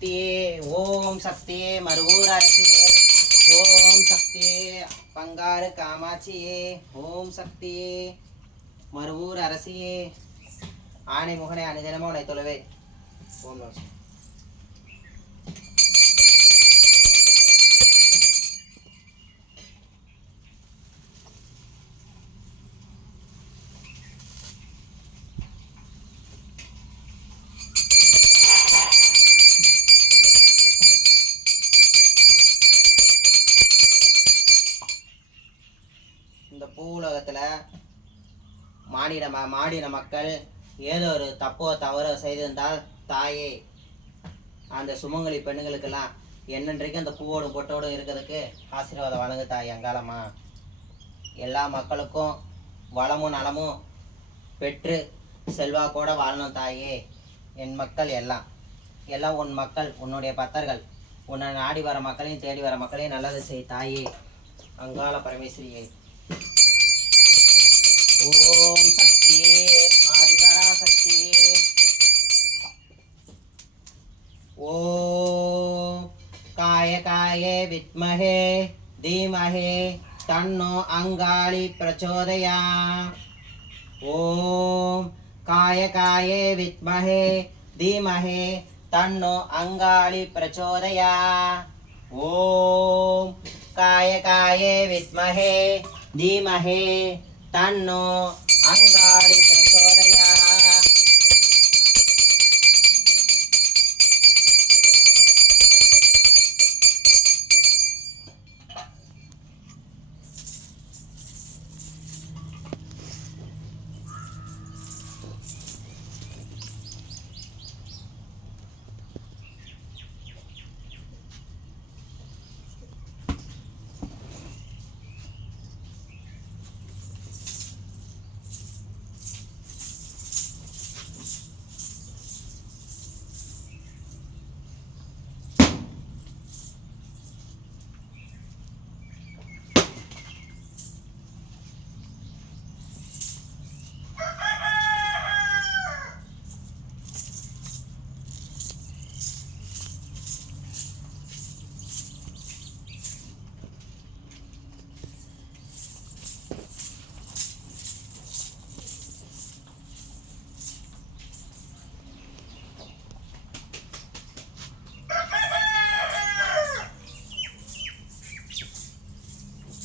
சக்தியே ஓம் சக்தியே மருவூர் அரசியே ஓம் சக்தியே பங்காரு காமாட்சியே ஓம் சக்தியே மருவூர் அரசியே ஆணை முகனை அணிதினமும் உன்னை தொழுவே. ஓம் நம. இந்த பூவுலகத்தில் மாடின மக்கள் ஏதோ ஒரு தப்போ தவறோ செய்திருந்தால் தாயே அந்த சுமங்கலி பெண்ணுங்களுக்கெல்லாம் என்னன்றைக்கும் அந்த பூவோடும் பொட்டோடும் இருக்கிறதுக்கு ஆசீர்வாதம் வழங்கு தாய். அங்காளம்மா எல்லா மக்களுக்கும் வளமும் நலமும் பெற்று செல்வாக்கோட வாழணும் தாயே. என் மக்கள் எல்லாம் உன் மக்கள், உன்னுடைய பக்தர்கள், உன்னை நாடி வர மக்களையும் தேடி வர மக்களையும் நல்லது செய் தாயே. அங்காள பரமேஸ்வரியே ஓம் சக்தியே ஆதிபராசக்தியே ஓம் காயே வித்மஹே தீமஹே தன்னோ அங்காளி பிரச்சோதயாத். ஓம் காயே வித்மஹே தீமஹே தன்னோ அங்காளி பிரச்சோதயாத். ஓம் காயே வித்மஹே தீமஹே தன்னோ அங்காளி